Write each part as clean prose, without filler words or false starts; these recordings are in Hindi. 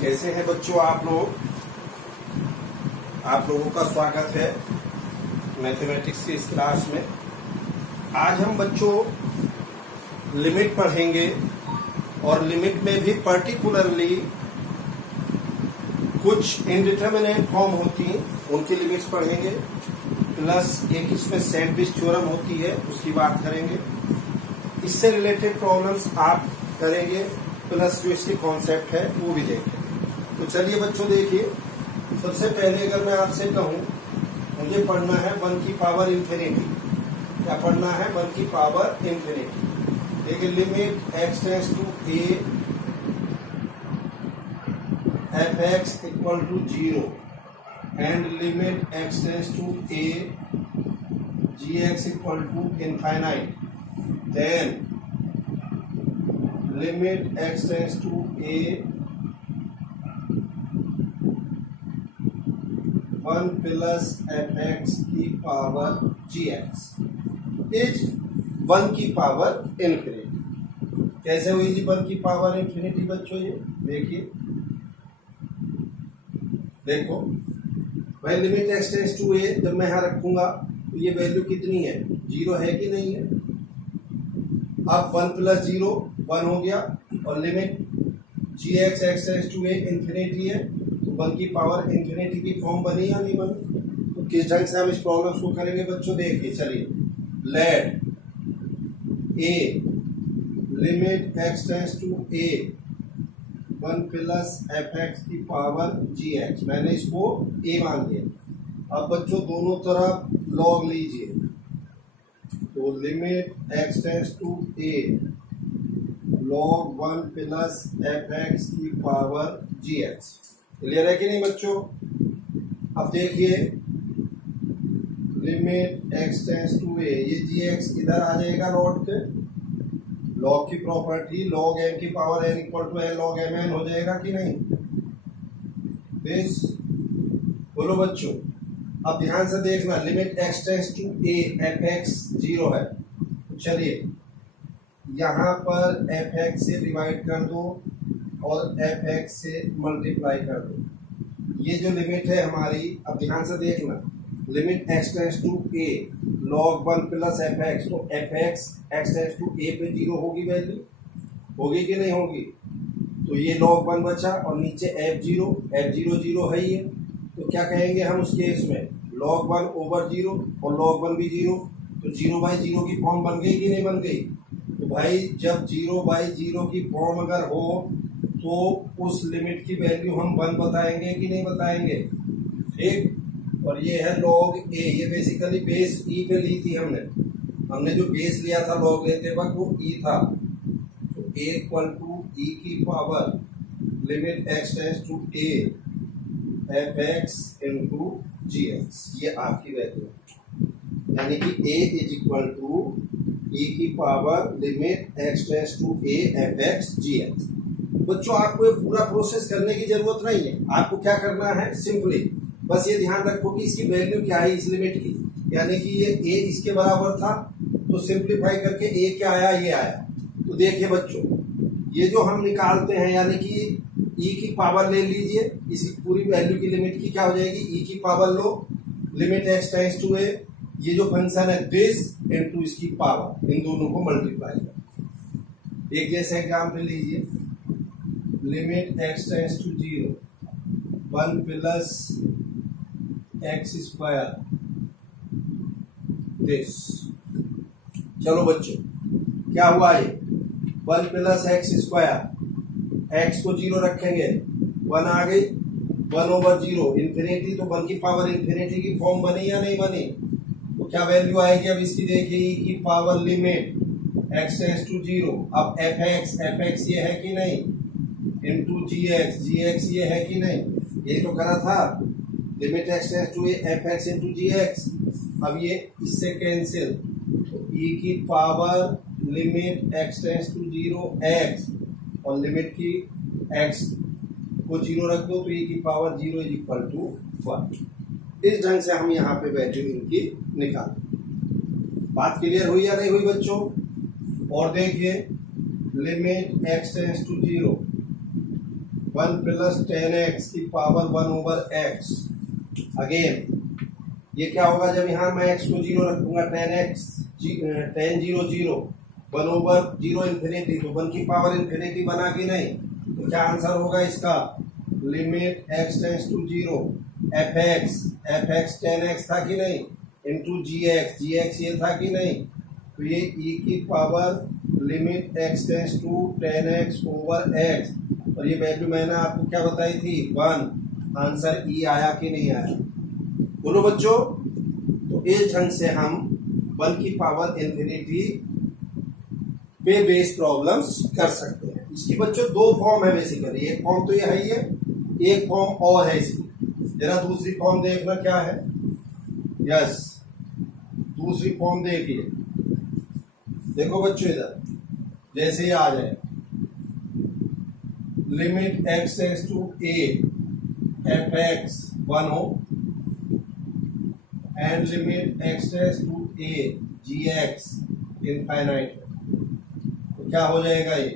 कैसे हैं बच्चों आप लोगों का स्वागत है मैथमेटिक्स की इस क्लास में। आज हम बच्चों लिमिट पढ़ेंगे और लिमिट में भी पर्टिकुलरली कुछ इनडिटरमिनेट फॉर्म होती हैं उनकी लिमिट्स पढ़ेंगे, प्लस एक इसमें सैंडविच थ्योरम होती है उसकी बात करेंगे। इससे रिलेटेड प्रॉब्लम्स आप करेंगे, प्लस जो इसके कॉन्सेप्ट है वो भी देखेंगे। तो चलिए बच्चों देखिए, सबसे पहले अगर मैं आपसे कहूं मुझे पढ़ना है 1 की पावर इंफिनिटी। क्या पढ़ना है? 1 की पावर इंफिनिटी। देखिए limit x tends to a f(x) equal to 0 and limit x tends to a gx equal to infinite, then limit x tends to a 1 plus f(x) की पावर gx इज 1 की पावर इंफिनिटी। कैसे हुई जी 1 की पावर इंफिनिटी बच्चों? ये देखिए, देखो भाई limit x tends to a जब मैं यहां रखूंगा तो ये वैल्यू कितनी है? 0 है कि नहीं है? अब 1 प्लस 0 1 हो गया और limit gx x tends to a infinity है तो 1 की पावर इंफिनिटी की फॉर्म बनी या नहीं बनी? तो किस ढंग से हम इस प्रॉब्लम को करेंगे बच्चों? देखिए चलिए, let a limit x tends to a 1 plus f(x) की पावर gx, मैंने इसको a मान दिया। अब बच्चों दोनों तरफ लॉग लीजिए, तो limit x tends to a log 1 plus f(x) की पावर gx। क्लियर है कि नहीं बच्चों? अब देखिए limit x tends to a, ये gx इधर आ जाएगा लौट के, लॉग की प्रॉपर्टी log m की power n equal to n log mn हो जाएगा कि नहीं? दिस बोलो बच्चों। अब ध्यान से देखना, limit x tends to a f(x) 0 है, चलिए यहां पर f(x) से डिवाइड कर दो और f(x) से मल्टीप्लाई कर दो। ये जो लिमिट है हमारी, अब ध्यान से देखना, limit x tends to a log 1 plus f(x), तो f(x) x tends to a पे 0 होगी, वैल्यू होगी कि नहीं होगी? तो ये log 1 बचा और नीचे f(0) 0 है ये, तो क्या कहेंगे हम उस केस में? log 1 ओवर 0 और log 1 भी 0, तो 0/0 की फॉर्म बन गई कि नहीं बन गई? तो भाई जब 0/0 की फॉर्म अगर हो तो उस लिमिट की वैल्यू हम 1 बताएंगे कि नहीं बताएंगे? ठीक। और ये है log a, ये बेसिकली बेस e पे ली थी हमने जो बेस लिया था log लेते वक्त वो e था, तो a इक्वल टू e की power limit x tends to a f(x) into gx, ये आपकी वैल्यू है। यानी कि a is equal to e की power limit x tends to a f(x) gx। बच्चों आपको ये पूरा प्रोसेस करने की जरूरत नहीं है, आपको क्या करना है? सिंपली बस ये ध्यान रखो कि इसकी वैल्यू क्या है इस लिमिट की, यानी कि ये a इसके बराबर था तो सिंप्लीफाई करके a क्या आया? ये आया। तो देखिए बच्चों, ये जो हम निकालते हैं यानी कि e की पावर ले लीजिए, इस पूरी वैल्यू की लिमिट की क्या हो जाएगी? e की पावर लो, limit x tends to a, ये जो फंक्शन है दिस इनटू इसकी पावर, इन दोनों को मल्टीप्लाई कर। एक जैसे एग्जाम्पल लीजिए, limit x tends to 0 1 plus x square this. चलो बच्चों क्या हुआ? ये 1 प्लस x स्क्वायर, x को 0 रखेंगे, 1 आ गई, 1 ओवर 0 इंफिनिटी, तो 1 की पावर इंफिनिटी की फॉर्म बनी या नहीं बनी? तो क्या वैल्यू आएगी? अब इसकी देखिए e की power limit x tends to 0, अब f(x) ये है कि नहीं, इंटू gx ये है कि नहीं? ये तो करा था limit x tends to f(x) into gx। अब ये इससे कैंसिल, तो e की power limit x tends to 0 x और लिमिट की x को 0 रख दो तो e की पावर 0 इज इक्वल टू 1। इस ढंग से हम यहाँ पे वैल्यू इनकी निकाल। बात क्लियर हुई या नहीं हुई बच्चों? और देखिए limit x tends to 0 1 plus 10x की पावर 1 ओवर x। अगेन ये क्या होगा, जब यहाँ मैं x को 0 रखूंगा, 10x 10 0 0 1 ओवर 0 इन्फिनिटी, तो 1 की पावर इन्फिनिटी बना कि नहीं। तो क्या आंसर होगा इसका, limit x tends to 0 fx 10x था कि नहीं, इंटू gx ये था कि नहीं। तो ये e की power limit x tends to 10x over x, और ये वैल्यू मैंने आपको क्या बताई थी, 1। आंसर ई आया कि नहीं आया, बोलो बच्चों। तो इस ढंग से हम 1 की पावर इंफिनिटी पे बेस प्रॉब्लम्स कर सकते हैं। इसकी बच्चों दो फॉर्म है बेसिकली, एक फॉर्म तो ये है, एक फॉर्म और है इसकी। जरा दूसरी फॉर्म देखना क्या है, यस दूसरी फॉर्म देखिए, देखो बच्चों इधर जैसे ही आ जाए, limit x tends to a fx 1 हो and limit x tends to a gx infinite है। तो क्या हो जाएगा ये,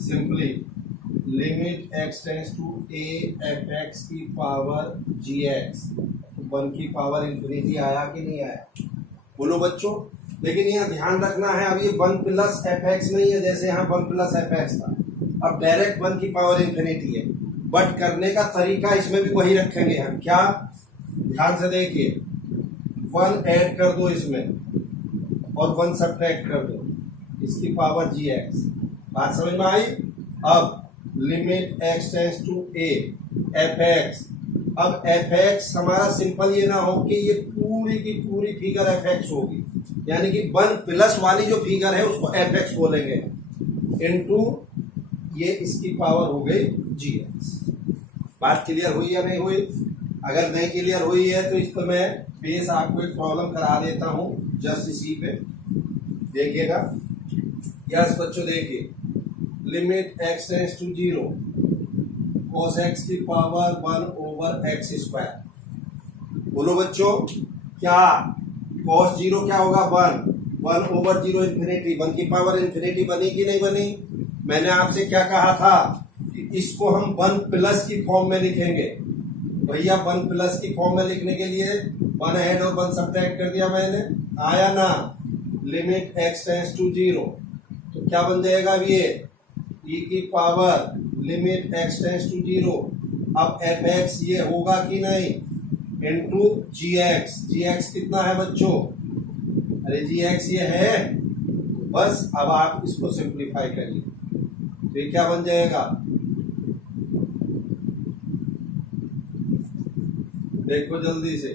simply limit x tends to a fx की पावर gx। 1 की पावर इंफिनिटी आया कि नहीं आया, बोलो बच्चों। लेकिन यहाँ ध्यान रखना है, अब ये 1 प्लस fx नहीं है, जैसे यहाँ 1 प्लस fx था, अब डायरेक्ट 1 की पावर इंफिनिटी है। बट करने का तरीका इसमें भी वही रखेंगे हम, क्या, ध्यान से देखिए, 1 ऐड कर दो इसमें और 1 सब्ट्रैक्ट कर दो, इसकी पावर gx। बात समझ में आई। अब limit x tends to a fx, अब fx हमारा सिंपल ये ना हो कि ये पूरी की पूरी फिगर fx होगी, यानी कि 1 प्लस वाली जो फिगर है उसको fx बोलेंगे, इनटू ये इसकी पावर हो गई gx। बात क्लियर हुई या नहीं हुई। अगर नहीं क्लियर हुई है तो इस पर मैं बेस आपको एक प्रॉब्लम करा देता हूं, जस्ट इसी पे देखिएगा। यस बच्चों देखिए, limit x tends to 0 cos x की पावर 1 ओवर x स्क्वायर। बोलो बच्चों, क्या cos 0 क्या होगा, 1 ओवर 0 इन्फिनिटी, 1 की पावर इन्फिनिटी बनी कि नहीं बनी। मैंने आपसे क्या कहा था कि इसको हम 1 प्लस की फॉर्म में लिखेंगे। भैया 1 प्लस की फॉर्म में लिखने के लिए 1 ऐड और 1 सब्ट्रैक्ट कर दिया मैंने, आया ना। लिमिट x टेंड्स टू 0, तो क्या बन जाएगा अब ये e की power limit x tends to 0, अब fx ये होगा कि नहीं, इनटू gx कितना है बच्चों, अरे gx ये है। बस अब आप इसको सिंप्लीफाई करिए, तो ये क्या बन जाएगा, देखो जल्दी से,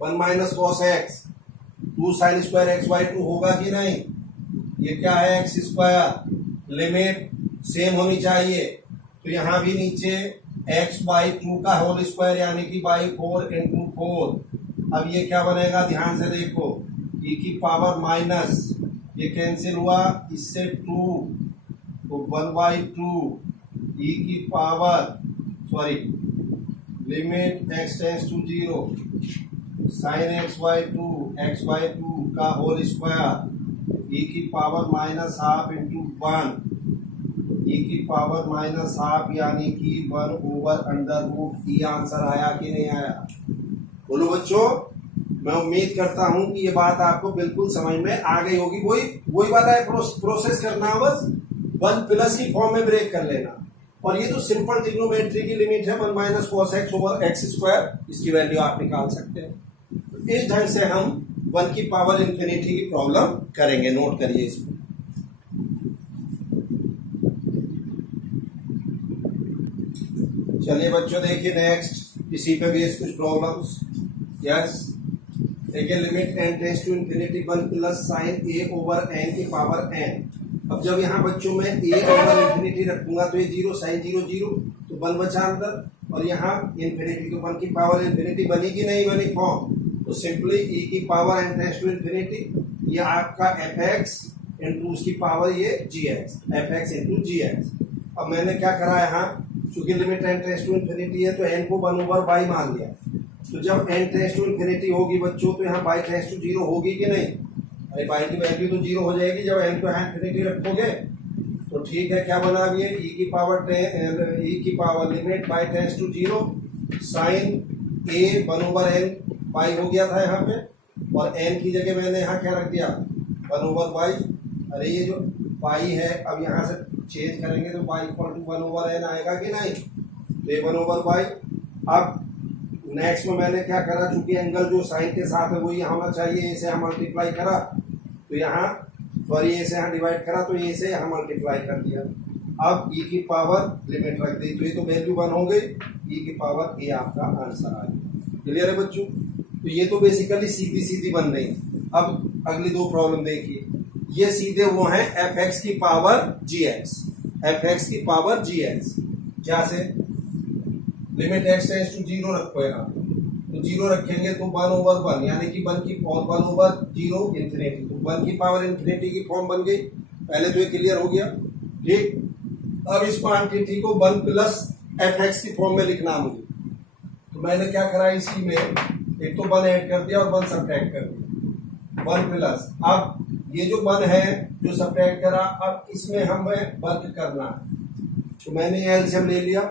one minus cos x 2 sine square x by 2 होगा कि नहीं। ये क्या है, एक्स स्क्वायर, लिमिट सेम होनी चाहिए, तो यहां भी नीचे एक्स बाई 2 का होल स्क्वायर यानी कि बाई 4 इंटू 4। अब ये क्या बनेगा, ध्यान से देखो, e की पावर माइनस, ये कैंसिल हुआ इससे 2, तो 1/2 e की power sorry limit x tends to 0 sine x/2 का होल स्क्वायर e की power minus half into 1, e की पावर माइनस हाफ यानी कि 1 over under root E. Answer आया कि नहीं आया, बोलो बच्चों। मैं उम्मीद करता हूं कि ये बात आपको बिल्कुल समझ में आ गई होगी। वही वाला है, प्रोसेस करना है, बस 1 प्लस की फॉर्म में ब्रेक कर लेना। और ये तो सिंपल ट्रिग्नोमेट्री की लिमिट है, 1 minus cos x over x square, इसकी वैल्यू आप निकाल सकते हैं। इस ढंग से हम 1 की पावर इंफिनिटी की प्रॉब्लम करेंगे, नोट करिए इसको। चलिए बच्चों देखिए नेक्स्ट, इसी पे भी कुछ प्रॉब्लम्स। यस देखिए, limit n tends to infinity 1 plus sine a over n की पावर n। अब जब यहाँ बच्चों में a ओवर इंफिनिटी रखूंगा तो ये 0 साइन 0 0, तो 1 बचा अंदर, और यहाँ इंफिनिटी, तो 1 की पावर इंफिनिटी बनी कि नहीं बनी फॉर्म, तो सिंपली e की power n tends to infinity, ये आपका fx इंटू उसकी पावर ये gx, fx इंटू gx। अब मैंने क्या करा यहाँ, चूंकि limit n tends to infinity है तो n को 1 ओवर y मान लिया। तो जब n टेंड्स टू इंफिनिटी होगी बच्चों तो यहाँ y टेंड्स टू 0 होगी कि नहीं, अरे पाई की वैल्यू तो 0 हो जाएगी जब n को इंफिनिटी रखोगे। तो ठीक है, क्या बना अब ये e की power limit by tends to 0 sine a 1/n pi हो गया था यहाँ पे, और n की जगह मैंने यहाँ क्या रख दिया 1/पाई। अरे ये जो पाई है अब यहाँ से चेंज करेंगे तो पाई इक्वल टू 1/n आएगा कि नहीं, तो ये 1/पाई। अब नेक्स्ट में मैंने क्या करा, चूंकि एंगल जो साइन के साथ है वही होना चाहिए, इसे हम मल्टीप्लाई करा तो यहाँ सॉरी इसे यहाँ डिवाइड करा तो इसे यहाँ मल्टीप्लाई कर दिया। अब e की पावर लिमिट रख दी तो ये तो वैल्यू 1 हो गई, e की पावर a आपका आंसर आ गया। क्लियर है बच्चों? तो ये तो बेसिकली सीधी सीधी बन रही। अब अगली दो प्रॉब्लम देखिए, ये सीधे वो हैं fx की पावर gx, fx की पावर gx। क्या से लिमिट x टेंस टू 0 रखो यहाँ, तो 0 रखेंगे तो 1/1 यानी कि 1 की पावर 1/0 इंफिनिटी, तो 1 की पावर इंफिनिटी की फॉर्म बन गई। पहले तो ये क्लियर हो गया, ठीक। अब इस क्वांटिटी को 1 प्लस fx की फॉर्म में लिखना मुझे, तो मैंने क्या करा इसी में एक तो 1 ऐड कर दिया और 1 सब्ट्रैक्ट कर दिया, 1 प्लस। अब ये जो 1 है जो सब्ट्रैक्ट करा, अब इसमें हमें वर्क करना है, तो मैंने एलसीएम ले लिया,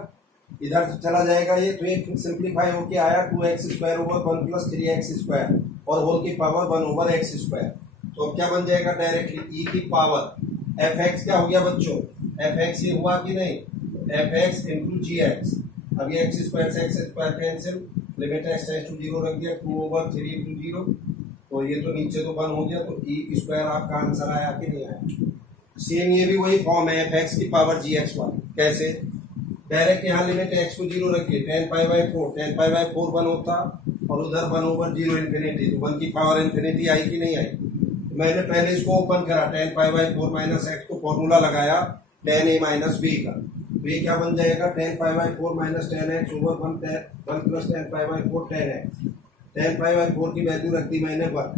इधर चला जाएगा ये, तो एक सिंप्लीफाई होके आया 2x² ओवर 1 प्लस 3x² और होल की पावर 1/x²। तो अब क्या बन जाएगा डायरेक्टली e की पावर fx क्या हो गया बच्चों, fx ये हुआ कि नहीं, fx इंटू gx। अब ये x² से x² cancel, limit x tends to 0 रख दिया 2/3 इंटू 0, तो ये तो नीचे तो 1 हो गया, तो e² आपका आंसर आया कि नहीं आया। सेम ये भी वही फॉर्म है fx की पावर gx वाली। कैसे, डायरेक्ट यहाँ लिमिट x को 0 रखिए, 10π/4, 10π/4 1 होता और उधर 1/0 इंफिनिटी, तो 1 की पावर इंफिनिटी आई कि नहीं आई। तो मैंने पहले इसको ओपन करा, 10π/4 माइनस x को फॉर्मूला लगाया 10a माइनस b का, तो ये क्या बन जाएगा 10π/4 minus 10x over 1 plus 10π/4 10x। 10π/4 की वैल्यू रख दी मैंने 1।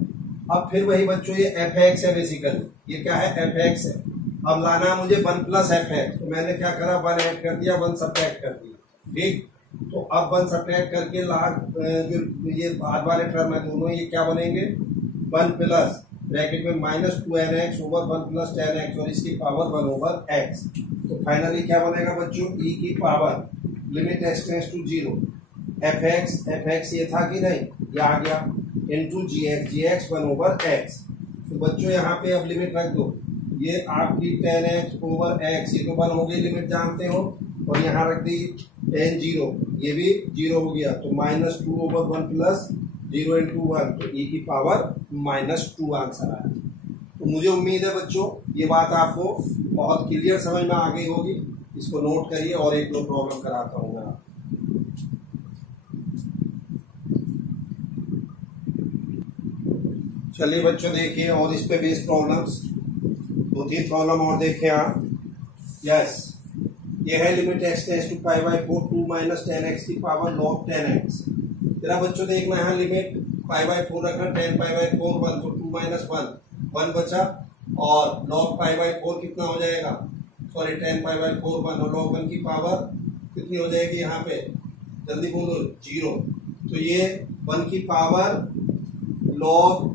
अब फिर वही बच्चों ये fx है, बेसिकली ये क्या है fx है। अब लाना है मुझे 1 प्लस fx, तो मैंने क्या करा 1 ऐड कर दिया 1 सब्ट्रैक्ट कर दिया, ठीक। तो अब 1 सब्ट्रैक्ट करके जो ये बाद वाले टर्म है दोनों ये क्या बनेंगे 1 प्लस ब्रैकेट में minus 2nx over 1 plus 10x और इसकी पावर 1/x। तो फाइनली क्या बनेगा बच्चों e की power limit x tends to 0 fx ये था कि नहीं, ये आ गया इंटू gx 1/x। तो बच्चों यहाँ पे अब लिमिट रख दो, ये आपकी 10x ओवर x, ये तो 1 हो गई लिमिट जानते हो, और यहाँ रख दी 10 0, ये भी 0 हो गया, तो -2 ओवर 1 प्लस 0 इंटू 1, तो e की पावर -2 आंसर आया। तो मुझे उम्मीद है बच्चों ये बात आपको बहुत क्लियर समझ में आ गई होगी। इसको नोट करिए और एक दो प्रॉब्लम कराता हूँ मैं। चलिए बच्चों देखिए, और इस पे बेस्ड प्रॉब्लम्स 2-3 प्रॉब्लम और देखें आप। यस, ये है limit x tends to π/4 2 minus 10x की पावर log 10x। तेरा बच्चों देखना यहाँ लिमिट π/4 रखना, 10π/4 1, तो 2 माइनस 1 बचा, और log π/4 कितना हो जाएगा, सॉरी 10π/4 1, और log 1 की पावर कितनी हो जाएगी यहाँ पे, जल्दी बोलो 0। तो ये 1 की पावर log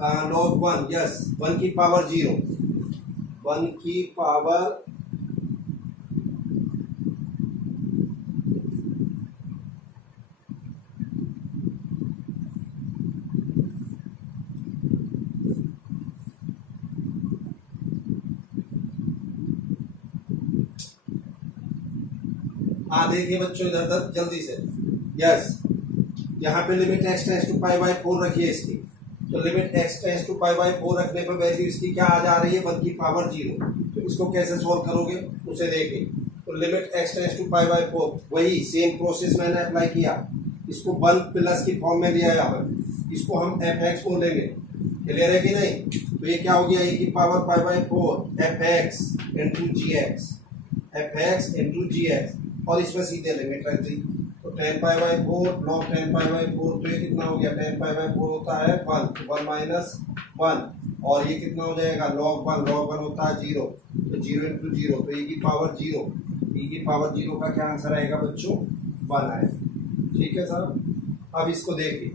1, यस 1 की पावर 0, 1 की पावर देखिए बच्चों इधर तक जल्दी से। यस, यहाँ पे लिमिट x टेंस टू π/4 रखिए इसकी, तो लिमिट x टेंस टू π/4 रखने पर वैल्यू इसकी क्या आ जा रही है 1 की पावर 0। तो इसको कैसे सॉल्व करोगे उसे देखिए। तो लिमिट x टेंस टू π/4, वही सेम प्रोसेस मैंने अप्लाई किया, इसको 1 प्लस की फॉर्म में दिया यहाँ पर, इसको हम fx बोलेंगे। क्लियर है कि नहीं। तो ये क्या हो गया e की power π/4 fx into gx, fx into gx, और इसमें सीधे लिमिट रख दी, तो 10π/4 log 10π/4, तो ये कितना हो गया 10π/4 होता है 1 माइनस 1, और ये कितना हो जाएगा log 1 होता है 0, तो 0 इंटू 0, तो e की पावर 0, e की पावर 0 का क्या आंसर आएगा बच्चों 1 आएगा। ठीक है सर। अब इसको देखिए,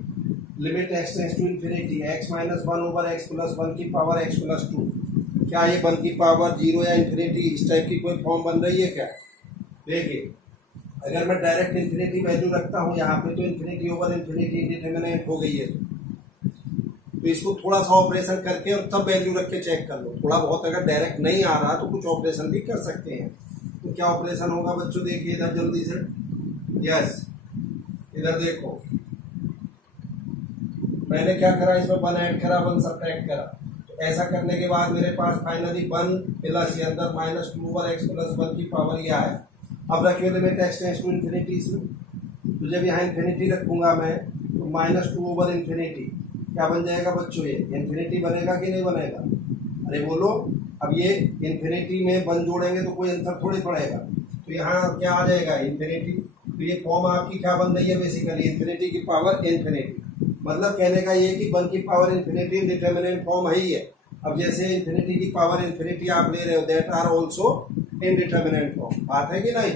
limit x tends to infinity x minus one over x plus one की पावर एक्स प्लस टू। क्या ये वन की पावर जीरो या इन्फिनिटी इस टाइप की कोई फॉर्म बन रही है क्या? देखिए अगर मैं डायरेक्ट इन्फिनिटी वैल्यू रखता हूँ यहाँ पे तो इन्फिनिटी ओवर इन्फिनिटी इंडिटरमिनेट हो गई है। तो इसको थोड़ा सा ऑपरेशन करके और तब वैल्यू रख के चेक कर लो। थोड़ा बहुत अगर डायरेक्ट नहीं आ रहा तो कुछ ऑपरेशन भी कर सकते हैं। तो क्या ऑपरेशन होगा बच्चों? देखिए इधर जल्दी से। यस, इधर देखो मैंने क्या करा, इसमें वन ऐड करा, वन सब्ट्रैक्ट करा। तो ऐसा करने के बाद मेरे पास फाइनली वन प्लस ये अंदर minus two over x plus one की पावर यह है। अब रखिए limit x tends to infinity इसमें। तो जब यहाँ इन्फिनिटी रखूंगा मैं तो माइनस टू ओवर इन्फिनिटी क्या बन जाएगा बच्चों? ये इन्फिनिटी बनेगा कि नहीं बनेगा? अरे बोलो। अब ये इन्फिनिटी में वन जोड़ेंगे तो कोई अंतर थोड़ी पड़ेगा। तो यहाँ क्या आ जाएगा? इन्फिनिटी। तो ये फॉर्म आपकी क्या बन रही है? बेसिकली इन्फिनिटी की पावर इन्फिनिटी। मतलब कहने का ये कि वन की पावर इन्फिनिटी इंडिटरमिनेट फॉर्म है ही है। अब जैसे इन्फिनिटी की पावर इन्फिनिटी आप ले रहे हो that are also indeterminate form. बात है कि नहीं?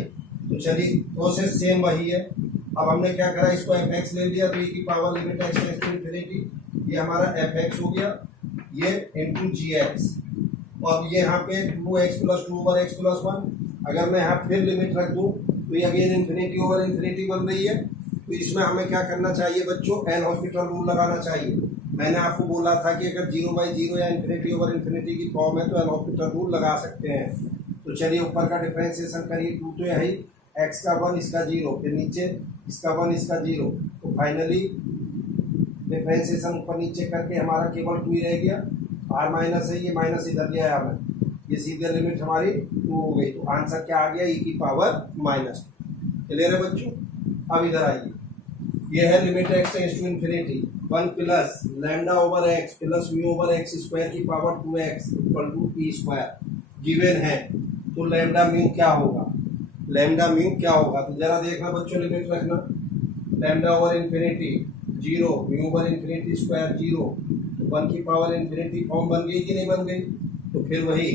तो चलिए प्रोसेस सेम वही है। अब हमने क्या करा, इसको एफ एक्स ले लिया तो e की power limit x tends to infinity ये हमारा एफ एक्स हो गया, ये इंटू जी एक्स। और ये यहाँ पे two x plus two over x plus one. अगर मैं यहाँ फिर लिमिट रख दूँ तो ये अगेन इन्फिनिटी ओवर इन्फिनिटी बन रही है। तो इसमें हमें क्या करना चाहिए बच्चों? एल हॉस्पिटल रूल लगाना चाहिए। मैंने आपको बोला था कि अगर जीरो बाई जीरो या इन्फिनिटी ओवर इन्फिनिटी की फॉर्म है तो एल हॉस्पिटल रूल लगा सकते हैं। तो चलिए ऊपर का डिफरेंशिएशन करिए। टू तो है ही, एक्स का वन इसका जीरो, फिर नीचे इसका वन इसका जीरो। तो फाइनली डिफरेंशिएशन ऊपर नीचे करके हमारा केवल टू ही रह गया। आर माइनस है, ये माइनस इधर ले आया मैं, ये सीधे लिमिट हमारी टू हो गई। तो आंसर क्या आ गया? ई की पावर माइनस। क्लियर है बच्चों? अब इधर आइए, ये है limit x tends to infinity one plus lambda over x plus mu over x square की power two x equal to t square given है। तो लैम्डा म्यू क्या होगा? लैम्डा म्यू क्या होगा? तो जरा देखना बच्चों, लिमिट रखना। Lambda over infinity zero, mu over infinity square zero. तो वन की पावर इन्फिनिटी फॉर्म बन गई कि नहीं बन गई? तो फिर वही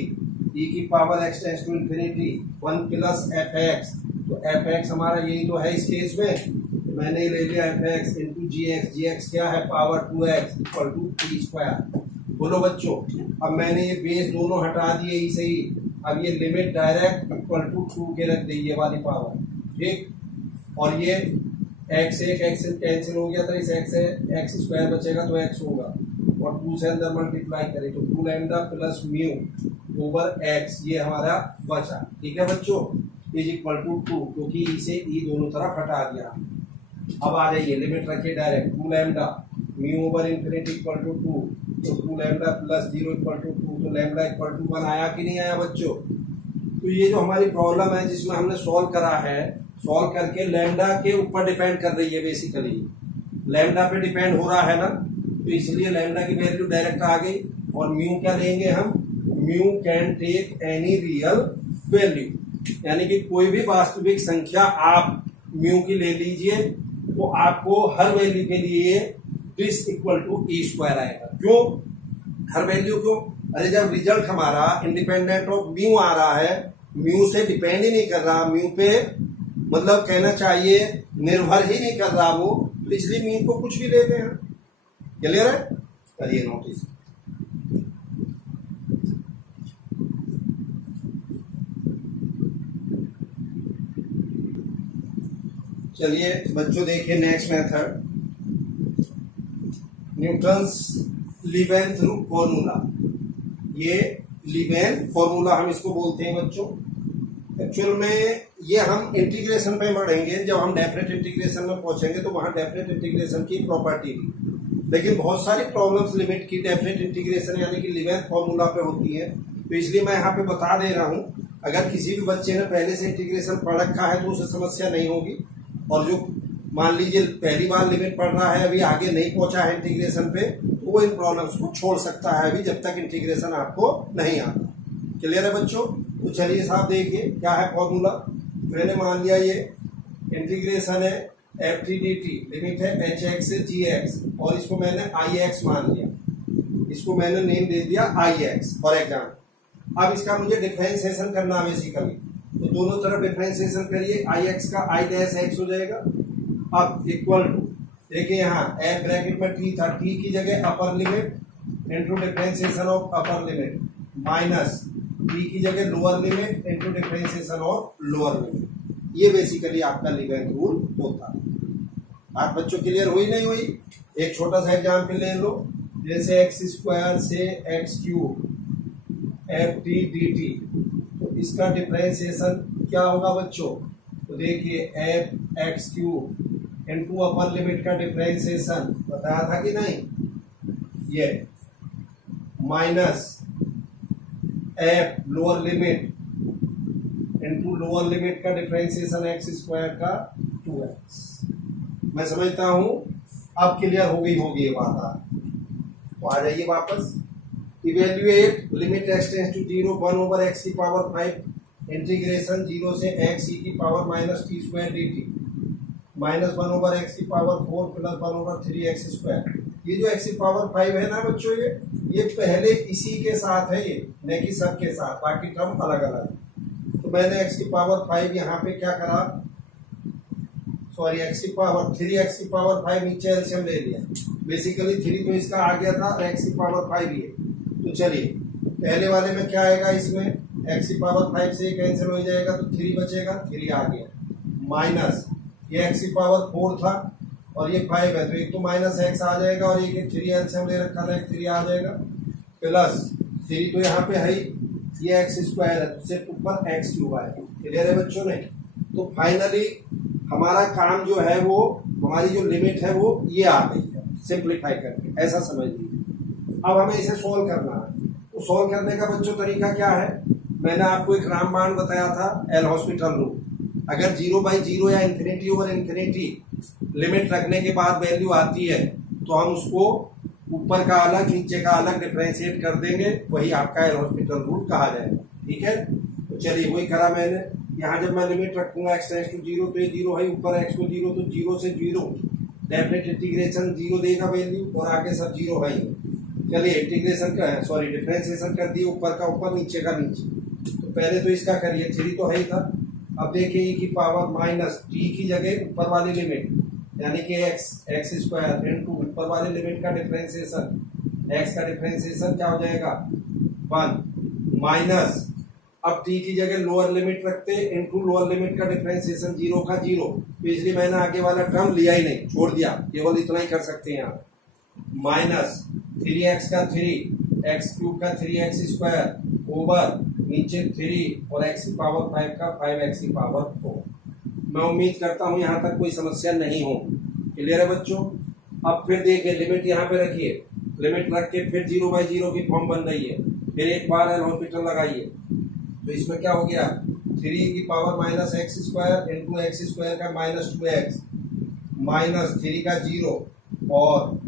e की power x tends to infinity one plus f x. तो एफ एक्स हमारा यही तो है इस केस में। तो मैंने ले लिया f x into g x. G x क्या है? Power two x equal to t square. बोलो बच्चों, अब मैंने ये बेस दोनों हटा दिए ही सही। अब ये limit direct equal to two के रख दी ये वाली पावर, ठीक। और ये एक्स एक एक्स कैंसिल हो गया तो इस एक्स से एक्स स्क्वायर बचेगा तो एक्स होगा, और टू से अंदर मल्टीप्लाई करें तो two lambda plus mu over x ये हमारा बचा। ठीक है बच्चों, इज इक्वल टू टू, क्योंकि इसे ई दोनों तरफ हटा दिया। अब आ जाइए, लिमिट रखिए direct. Two lambda mu over infinity equal to two, तो two lambda plus zero equal to two, तो लैम्डा इक्वल टू वन आया कि नहीं आया बच्चों? तो ये जो हमारी प्रॉब्लम है जिसमें हमने सॉल्व करा है, सॉल्व करके लैम्डा के ऊपर डिपेंड कर रही है। बेसिकली लैम्डा पे डिपेंड हो रहा है ना, तो इसलिए लैम्डा की वैल्यू डायरेक्ट आ गई। और म्यू क्या लेंगे हम? Mu can take any real value, यानी कि कोई भी वास्तविक संख्या आप म्यू की ले लीजिए तो आपको हर वैल्यू के लिए this equal to e square आएगा। क्यों हर वैल्यू क्यों? अरे जब रिजल्ट हमारा इंडिपेंडेंट ऑफ म्यू आ रहा है, म्यू से डिपेंड ही नहीं कर रहा, म्यू पे मतलब कहना चाहिए निर्भर ही नहीं कर रहा वो, तो इसलिए म्यू को कुछ भी लेते हैं। क्लियर है? करिए नोटिस। चलिए बच्चों देखिए नेक्स्ट मेथड, न्यूटन्स लीवेंथ फॉर्मूला। ये लीवेंथ फॉर्मूला हम इसको बोलते हैं बच्चों। एक्चुअल में ये हम इंटीग्रेशन पे पढ़ेंगे, जब हम डेफिनेट इंटीग्रेशन में पहुंचेंगे तो वहां डेफिनेट इंटीग्रेशन की प्रॉपर्टी भी, लेकिन बहुत सारी प्रॉब्लम्स लिमिट की डेफिनेट इंटीग्रेशन यानी कि लीवेंथ फॉर्मूला पे होती है। तो इसलिए मैं यहाँ पे बता दे रहा हूँ, अगर किसी भी बच्चे ने पहले से इंटीग्रेशन पढ़ रखा है तो उसे समस्या नहीं होगी। और जो मान लीजिए पहली बार लिमिट पढ़ रहा है, अभी आगे नहीं पहुंचा है इंटीग्रेशन पे, तो वो इन प्रॉब्लम्स को छोड़ सकता है अभी, जब तक इंटीग्रेशन आपको नहीं आता। क्लियर है बच्चों? तो चलिए साहब देखिए क्या है फॉर्मूला। मैंने मान लिया ये इंटीग्रेशन है F T D T, limit है एच एक्स से जी एक्स, और इसको मैंने आई एक्स मान लिया, इसको मैंने नेम दे दिया आई एक्स फॉर एग्जाम्पल। अब इसका मुझे डिफरेंशिएशन करना है बेसिकली, तो दोनों तरफ डिफरेंशिएशन करिए। आई एक्स का आई डैश एक्स हो जाएगा। अब इक्वल टू देखिए यहाँ एफ ब्रैकेट में टी था, टी की जगह upper limit into differentiation of upper limit minus T की जगह lower limit into differentiation of lower limit. ये बेसिकली आपका लीबेंथ रूल होता है। आप बच्चों क्लियर हुई नहीं हुई? एक छोटा सा एग्जाम्पल ले लो, जैसे एक्स स्क्वायर से x cube F T D T, तो इसका डिफरेंशिएशन क्या होगा बच्चों? तो देखिए F x cube into upper limit का डिफरेंशिएशन बताया था कि नहीं, ये minus F lower limit into lower limit का डिफरेंशिएशन एक्स स्क्वायर का 2x। मैं समझता हूं अब क्लियर हो गई होगी ये बात। तो आ जाइए वापस, evaluate limit x tends to 0 1 over x की पावर 5 इंटीग्रेशन 0 से एक्स ई की power minus t square d t minus 1 over x की power 4 plus 1 over 3 x square. ये जो एक्स की पावर 5 है ना बच्चों, ये पहले इसी के साथ है, ये न कि सब के साथ, बाकी टर्म अलग अलग है। तो मैंने एक्स की पावर 5 यहाँ पे क्या करा, सॉरी एक्स की पावर 3 एक्स की पावर 5 नीचे एलसीएम ले लिया। बेसिकली 3 तो इसका आ गया था, एक्स की पावर 5 ये। तो चलिए पहले वाले में क्या आएगा, इसमें एक्स की पावर 5 से कैंसिल हो जाएगा तो 3 बचेगा, 3 आ गया, माइनस ये एक्स की पावर 4 था और ये 5 है, तो एक तो माइनस एक्स आ जाएगा और एक 3 एलसीएम ले रखा था, एक 3 आ जाएगा, प्लस 3 तो यहाँ पे है ही, ये एक्स स्क्वायर है तो सिर्फ ऊपर एक्स क्यूब आएगा। क्लियर है बच्चों ने? तो फाइनली हमारा काम जो है वो, हमारी जो लिमिट है वो ये आ गई है, सिंप्लीफाई करके, ऐसा समझ लीजिए। अब हमें इसे सोल्व करना है। तो सोल्व करने का बच्चों तरीका क्या है, मैंने आपको एक रामबाण बताया था, एल हॉस्पिटल रूल। अगर 0/0 या इन्फिनिटी ओवर इन्फिनिटी लिमिट रखने के बाद वैल्यू आती है तो हम उसको ऊपर का अलग नीचे का अलग डिफरेंशिएट कर देंगे, वही आपका एल हॉस्पिटल रूल कहा जाएगा। ठीक है, तो चलिए वही करा मैंने। यहाँ जब मैं लिमिट रखूंगा एक्स टेंड्स टू 0 तो ये 0 है, ऊपर एक्स को 0 तो 0 से 0 डेफिनेट इंटीग्रेशन 0 देगा वैल्यू और आगे सब 0 है। चलिए इंटीग्रेशन का है, सॉरी डिफरेंशिएशन कर दिए, ऊपर का ऊपर नीचे का नीचे। तो पहले तो इसका करिए, 3 तो है ही था। अब देखिए ई की पावर माइनस टी की जगह ऊपर वाली लिमिट यानी कि एक्स स्क्वायर इंटू ऊपर वाली लिमिट का डिफरेंशिएशन, एक्स का डिफरेंशिएशन क्या हो जाएगा 1 माइनस, अब टी की जगह लोअर लिमिट रखते इंटू लोअर लिमिट का डिफरेंशिएशन 0 का 0, तो इसलिए मैंने आगे वाला टर्म लिया ही नहीं, छोड़ दिया, केवल इतना ही कर सकते हैं आप, माइनस 3x का 3 एक्स क्यूब का 3x स्क्वायर ओवर नीचे 3 और x की पावर 5 का 5x की पावर 4। मैं उम्मीद करता हूं यहां तक कोई समस्या नहीं हो। क्लियर है बच्चों? अब फिर देखिए लिमिट यहाँ पे रखिए, लिमिट रख के फिर 0/0 की फॉर्म बन रही है, फिर एक बार एल हॉस्पिटल लगाइए, तो इसमें क्या हो गया 3 की power minus x square into x square का माइनस 2x माइनस 3 का 0 और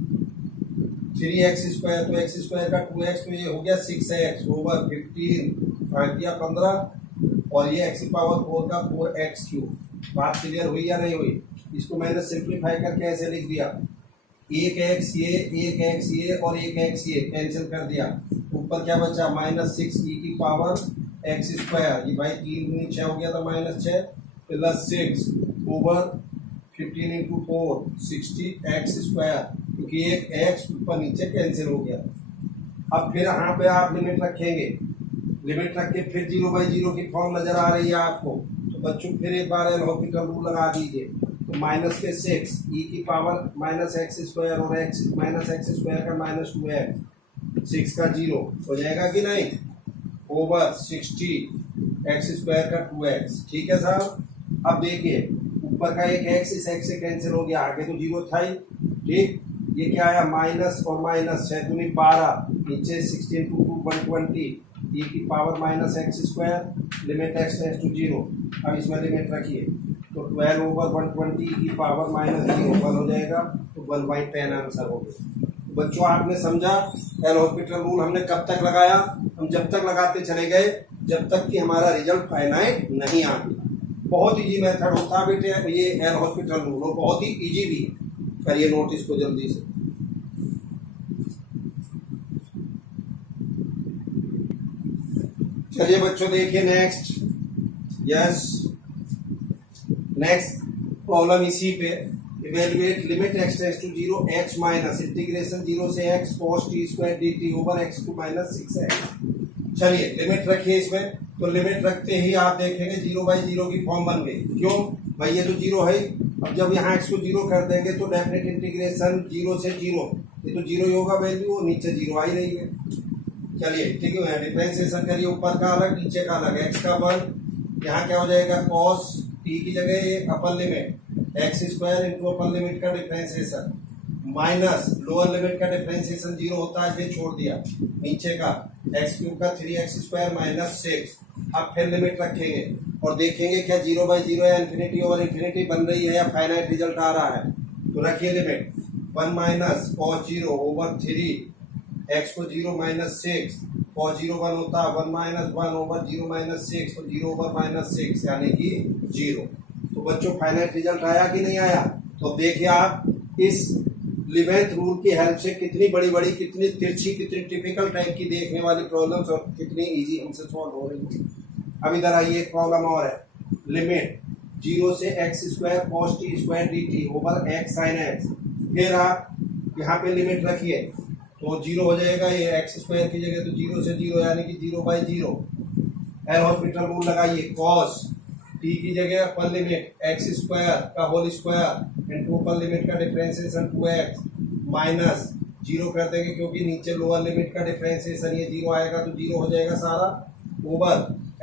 3x स्क्वायर, तो एक्स स्क्वायर का 2x, तो ये हो गया 6x ओवर 15 15 और ये एक्स की पावर 4 का 4x क्यूब। बात क्लियर हुई या नहीं हुई? इसको मैंने सिंप्लीफाई करके ऐसे लिख दिया, एक एक्स ये और एक एक्स ये कैंसिल कर दिया, ऊपर क्या बचा माइनस 6 ई की पावर एक्स स्क्वायर, ये भाई 3 6 हो गया था minus 6 plus 6 over 15 into 4 60 x square, क्योंकि एक एक्स ऊपर नीचे कैंसिल हो गया। अब फिर यहाँ पे आप लिमिट रखेंगे, लिमिट रख के फिर 0/0 की फॉर्म नजर आ रही है आपको, तो बच्चों फिर एक बार एल हॉस्पिटल रूल लगा दीजिए, तो माइनस के 6 ई की पावर माइनस एक्स स्क्वायर और एक्स माइनस एक्स स्क्वायर का माइनस 2x 6 का 0 हो जाएगा कि नहीं ओवर 60 एक्स स्क्वायर का 2x। ठीक है साहब? अब देखिए ऊपर का एक एक्स इस एक्स से कैंसिल हो गया, आगे तो 0 था ही। ठीक, ये क्या आया माइनस और माइनस 6 दूनी 12 नीचे 16 टू 120 ई की power minus x square limit x tends to 0। अब इसमें लिमिट रखिए, तो 12 ओवर 120 की पावर माइनस 0 1 हो जाएगा, तो 1/10 आंसर हो गया। बच्चों आपने समझा एल हॉस्पिटल रूल हमने कब तक लगाया? हम जब तक लगाते चले गए जब तक कि हमारा रिजल्ट फाइनाइट नहीं आ गया। बहुत इजी मेथड होता है बेटे ये एल हॉस्पिटल रूल, और बहुत ही इजी भी है। करिए नोट इसको जल्दी से। चलिए बच्चों देखिए नेक्स्ट, यस नेक्स्ट प्रॉब्लम इसी पे evaluate limit x tends to 0 x minus integration 0 से x cos t square dt over x two minus 6x। चलिए लिमिट रखिए इसमें, तो लिमिट रखते ही आप देखेंगे 0/0 की फॉर्म बन गई। क्यों भाई, ये तो 0 है। अब जब यहाँ x को 0 कर देंगे तो डेफिनेट इंटीग्रेशन 0 से 0, ये तो 0 ही होगा वैल्यू, और नीचे 0 आ ही रही है। चलिए ठीक है, डिफरेंशिएशन करिए, ऊपर का अलग नीचे का अलग, x का 1, यहाँ क्या हो जाएगा cos t की जगह ये अपर limit x square into upper limit का डिफरेंशिएशन माइनस लोअर लिमिट का डिफरेंशिएशन 0 होता है, इसलिए छोड़ दिया, नीचे का x क्यूब का 3x स्क्वायर माइनस 6। अब फिर लिमिट रखेंगे और देखेंगे क्या 0/0 या इन्फिनिटी ओवर इन्फिनिटी बन रही है या फाइनाइट रिजल्ट आ रहा है। तो रखिए limit 1 minus cos 0 over 3 x को 0 माइनस 6, cos 0 1 होता है 1 माइनस 1 ओवर 0 माइनस 6, तो 0 ओवर माइनस 6 यानी कि 0। तो बच्चों फाइनाइट रिजल्ट आया कि नहीं आया? तो देखिए आप इस लिवेंथ रूल की हेल्प से कितनी बड़ी बड़ी, कितनी तिरछी, कितनी टिपिकल टाइप की देखने वाली प्रॉब्लम्स और कितनी इजी हमसे सॉल्व हो रही है। अब इधर आइए, एक प्रॉब्लम और है, लिमिट 0 से x square cos t square dt over x sin x। फिर आप यहाँ पे लिमिट रखिए तो 0 हो जाएगा, ये x स्क्वायर की जगह तो 0 से 0 यानी कि 0/0। एल हॉस्पिटल रूल लगाइए, cos t की जगह अपर लिमिट x स्क्वायर का whole square into upper limit का डिफरेंशिएशन 2x माइनस 0 कर देंगे क्योंकि नीचे लोअर लिमिट का डिफरेंशिएशन ये 0 आएगा तो 0 हो जाएगा सारा, ओवर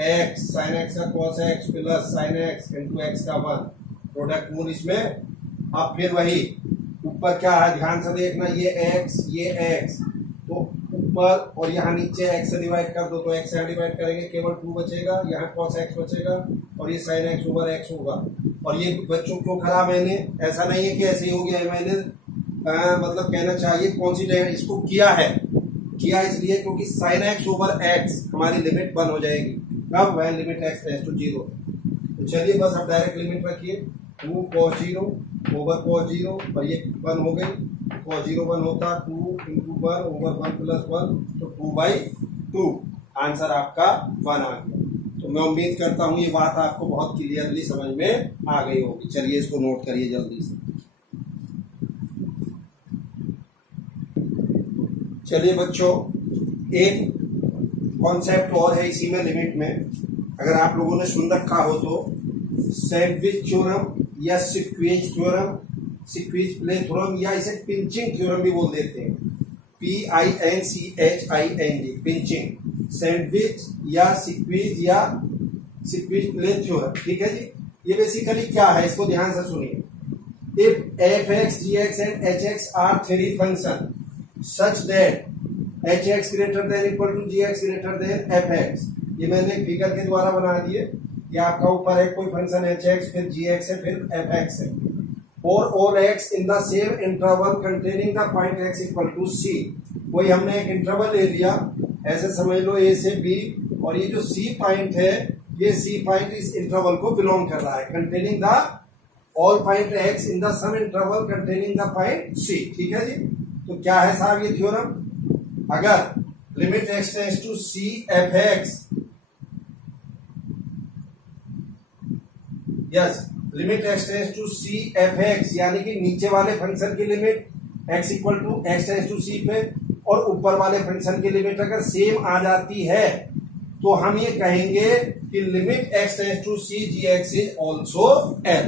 x sin x का cos x plus sin x into x का 1 प्रोडक्ट रूल इसमें। अब फिर वही ऊपर क्या है ध्यान से देखना, ये x तो ऊपर और यहाँ नीचे x से डिवाइड कर दो, तो x से डिवाइड करेंगे केवल 2 बचेगा, यहाँ cos x बचेगा और ये sin x ओवर x होगा। और ये बच्चों क्यों करा मैंने, ऐसा नहीं है कि ऐसे ही हो गया है, मैंने मतलब कहना चाहिए कौन सी इसको किया इसलिए क्योंकि sin x ओवर x हमारी लिमिट 1 हो जाएगी। कब? वह लिमिट x टेंड्स टू 0। तो चलिए बस अब डायरेक्ट लिमिट रखिए, 2 cos 0 ओवर cos 0 और ये 1 हो गई, cos 0 1 होता 2 इंटू 1 ओवर 1 प्लस 1 तो 2/2, आंसर आपका 1 आ गया। तो मैं उम्मीद करता हूँ ये बात आपको बहुत क्लियरली समझ में आ गई होगी। चलिए इसको नोट करिए जल्दी से। चलिए बच्चों, एक कॉन्सेप्ट और है इसी में लिमिट में, अगर आप लोगों ने सुन रखा हो तो सैंडविच थ्योरम या सिक्वेज थ्योरम, सिक्वेज प्ले थ्योरम या इसे पिंचिंग थ्योरम भी बोल देते हैं, PINCHING, पिंचिंग, सैंडविच या सिक्वेज प्ले थ्योरम। ठीक है जी, ये बेसिकली क्या है इसको ध्यान से सुनिए। If f(x), g(x) and h(x) are three function such that h(x) greater than equal to g(x) greater than f(x), ये मैंने फिगर के द्वारा बना दिए। ये आपका ऊपर है कोई फंक्शन h(x), फिर g(x) है, फिर f(x) है, और all x in the same interval containing the point x equal to c। कोई हमने एक इंटरवल ले लिया, ऐसे समझ लो a से b, और ये जो c पॉइंट है, ये c पॉइंट इस इंटरवल को बिलोंग कर रहा है, containing the all point x in the some interval containing the point c। ठीक है जी, तो क्या है साहब ये थ्योरम, अगर limit x tends to c f(x), yes, limit x tends to c f(x) यानी कि नीचे वाले फंक्शन की limit x equal to x tends to c पे, और ऊपर वाले फंक्शन की लिमिट अगर सेम आ जाती है तो हम ये कहेंगे कि limit x tends to c gx is also l।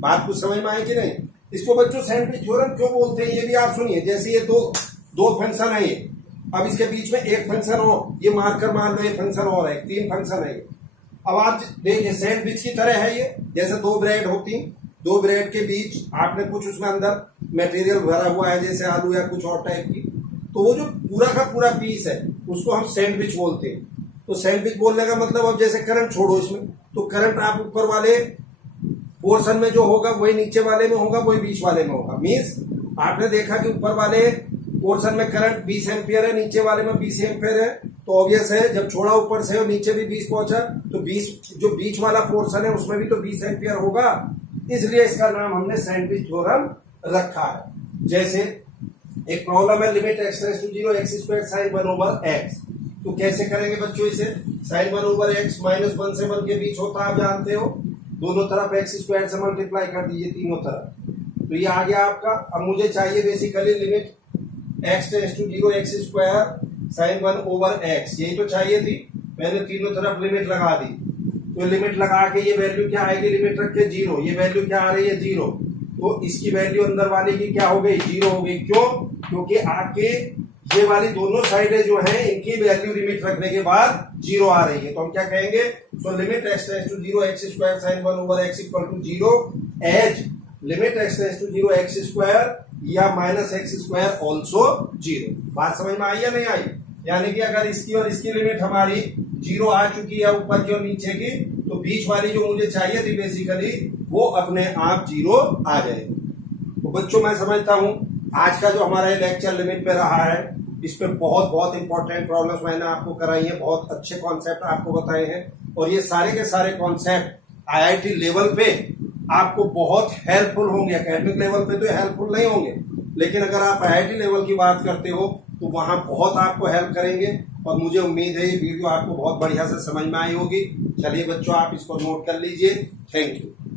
बात कुछ समझ में आई कि नहीं? इसको बच्चों सैंडविच थ्योरम क्यों बोलते हैं ये भी आप सुनिए। जैसे ये दो फंक्शन है, अब इसके बीच में एक फंक्शन हो, ये मार्कर मान लो, ये फंक्शन और है, 3 फंक्शन है। अब आप देखिए सैंडविच की तरह है ये, जैसे 2 ब्रेड होती, 2 ब्रेड के बीच आपने कुछ उसमें अंदर मटेरियल भरा हुआ है, जैसे आलू या कुछ और टाइप की, तो वो जो पूरा का पूरा पीस है उसको हम सैंडविच बोलते हैं। तो सैंडविच बोलने का मतलब, अब जैसे करंट छोड़ो इसमें, तो करंट आप ऊपर वाले पोर्शन में जो होगा वही नीचे वाले में होगा, वही बीच वाले में होगा। मींस आपने देखा कि ऊपर वाले पोर्शन में करंट 20 एम्पियर है, नीचे वाले में 20 एम्पियर है, तो ऑब्वियस है जब छोड़ा ऊपर से और नीचे भी 20 पहुंचा तो 20 जो बीच वाला पोर्शन है उसमें भी तो 20 एम्पियर होगा, इसलिए इसका नाम हमने सैंडविच थ्योरम रखा है। जैसे एक प्रॉब्लम है, limit x tends to 0 x square sin 1 over x, तो कैसे करेंगे बच्चों इसे, sin 1 ओवर x -1 से 1 के बीच होता है, आप जानते हो, दोनों तरफ x स्क्वायर से मल्टीप्लाई कर दीजिए तीनों तरफ, तो ये आ गया आपका। अब मुझे चाहिए basically limit x tends to 0 x square sin 1 over x, यही तो चाहिए थी। मैंने तीनों तरफ लिमिट लगा दी, तो लिमिट लगा के ये वैल्यू क्या आएगी, लिमिट रख के 0, ये वैल्यू क्या आ रही है 0, तो इसकी वैल्यू अंदर वाले की क्या हो गई 0 हो गई। क्यों? क्योंकि आके ये वाली दोनों साइडें जो हैं इनकी वैल्यू लिमिट रखने के बाद 0 आ रही है, तो हम क्या कहेंगे, so limit x tends to 0 x square sin 1 over x equal to 0 as limit x tends to 0 x square या माइनस x स्क्वायर ऑल्सो 0। बात समझ में आई या नहीं आई? यानी कि अगर इसकी और इसकी लिमिट हमारी 0 आ चुकी है ऊपर की और नीचे की, तो बीच वाली जो मुझे चाहिए थी बेसिकली वो अपने आप 0 आ जाएगी। तो बच्चों मैं समझता हूं आज का जो हमारा लेक्चर लिमिट पे रहा है, इस पे बहुत इंपॉर्टेंट प्रॉब्लम्स मैंने आपको कराई है, बहुत अच्छे कॉन्सेप्ट आपको बताए हैं, और ये सारे के सारे कॉन्सेप्ट IIT लेवल पे आपको बहुत हेल्पफुल होंगे। एकेडमिक लेवल पे तो हेल्पफुल नहीं होंगे, लेकिन अगर आप IIT लेवल की बात करते हो तो वहां बहुत आपको हेल्प करेंगे, और मुझे उम्मीद है ये वीडियो आपको बहुत बढ़िया से समझ में आई होगी। चलिए बच्चों, आप इसको नोट कर लीजिए। Thank you.